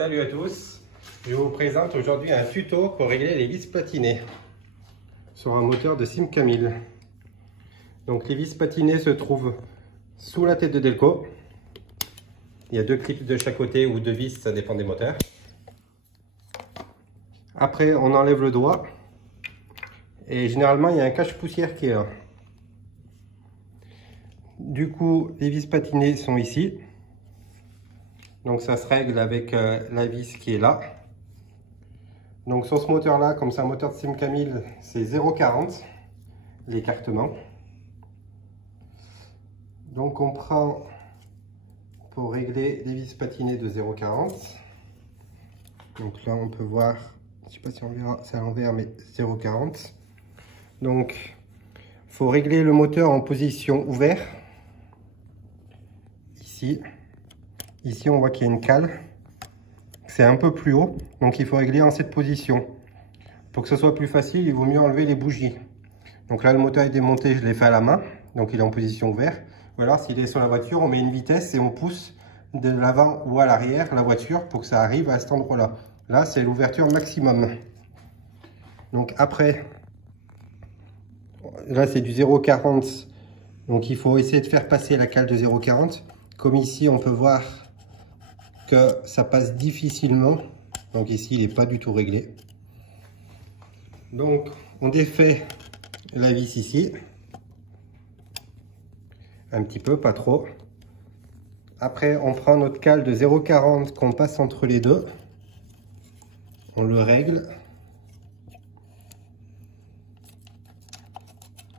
Salut à tous, je vous présente aujourd'hui un tuto pour régler les vis patinées sur un moteur de Simca 1000. Donc les vis patinées se trouvent sous la tête de Delco. Il y a deux clips de chaque côté ou deux vis, ça dépend des moteurs. Après on enlève le doigt et généralement il y a un cache-poussière qui est là. Du coup les vis patinées sont ici. Donc ça se règle avec la vis qui est là. Donc sur ce moteur là, comme c'est un moteur de Simca 1000, c'est 0,40 l'écartement. Donc on prend pour régler les vis patinées de 0,40. Donc là on peut voir, je sais pas si on verra, c'est à l'envers mais 0,40. Donc il faut régler le moteur en position ouverte. Ici. Ici, on voit qu'il y a une cale. C'est un peu plus haut, donc il faut régler en cette position. Pour que ce soit plus facile, il vaut mieux enlever les bougies. Donc là, le moteur est démonté, je l'ai fait à la main. Donc il est en position ouverte. Ou alors, s'il est sur la voiture, on met une vitesse et on pousse de l'avant ou à l'arrière la voiture pour que ça arrive à cet endroit-là. Là, c'est l'ouverture maximum. Donc après, là, c'est du 0,40. Donc il faut essayer de faire passer la cale de 0,40. Comme ici, on peut voir que ça passe difficilement. Donc ici, il n'est pas du tout réglé. Donc, on défait la vis ici. Un petit peu, pas trop. Après, on prend notre cale de 0,40 qu'on passe entre les deux. On le règle.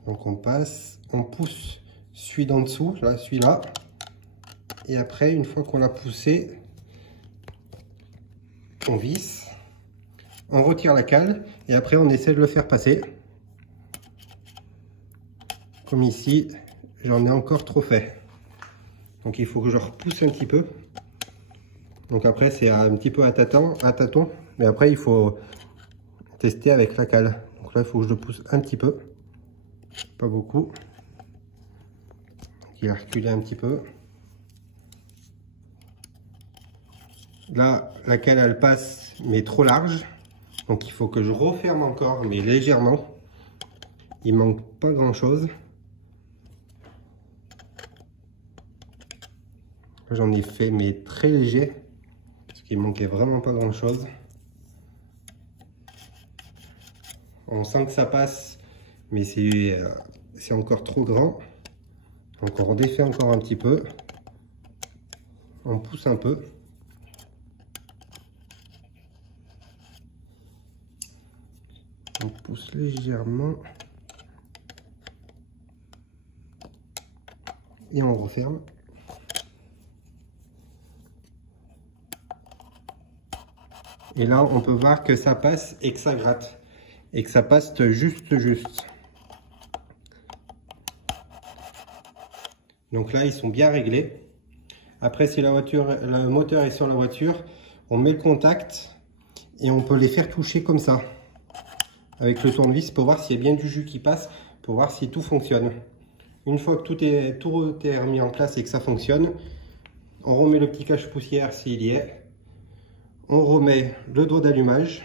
Donc on passe, on pousse celui d'en dessous, là, celui-là. Et après, une fois qu'on l'a poussé, on visse, on retire la cale et après on essaie de le faire passer. Comme ici, j'en ai encore trop fait. Donc il faut que je repousse un petit peu. Donc après c'est un petit peu à tâton, mais après il faut tester avec la cale. Donc là il faut que je le pousse un petit peu, pas beaucoup. Il a reculé un petit peu. Là, la cale, elle passe, mais trop large. Donc, il faut que je referme encore, mais légèrement. Il manque pas grand-chose. J'en ai fait, mais très léger. Parce qu'il manquait vraiment pas grand-chose. On sent que ça passe, mais c'est encore trop grand. Donc, on redéfait encore un petit peu. On pousse un peu. On pousse légèrement et on referme. Et là, on peut voir que ça passe et que ça gratte et que ça passe juste. Donc là, ils sont bien réglés. Après, si le moteur est sur la voiture, on met le contact et on peut les faire toucher comme ça. Avec le tournevis pour voir s'il y a bien du jus qui passe, pour voir si tout fonctionne. Une fois que tout est remis en place et que ça fonctionne, on remet le petit cache-poussière s'il y est. On remet le doigt d'allumage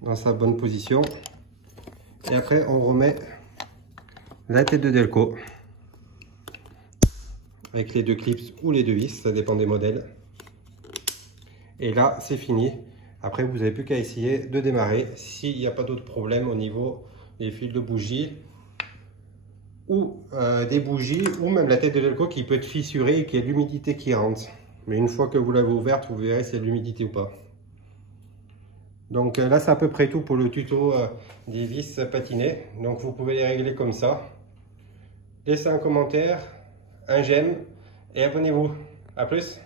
dans sa bonne position. Et après, on remet la tête de Delco avec les deux clips ou les deux vis, ça dépend des modèles. Et là, c'est fini. Après, vous n'avez plus qu'à essayer de démarrer s'il n'y a pas d'autres problèmes au niveau des fils de bougie ou des bougies ou même la tête de Delco qui peut être fissurée et qui a de l'humidité qui rentre. Mais une fois que vous l'avez ouverte, vous verrez s'il y a de l'humidité ou pas. Donc là, c'est à peu près tout pour le tuto des vis patinées. Donc vous pouvez les régler comme ça. Laissez un commentaire, un j'aime et abonnez-vous. À plus!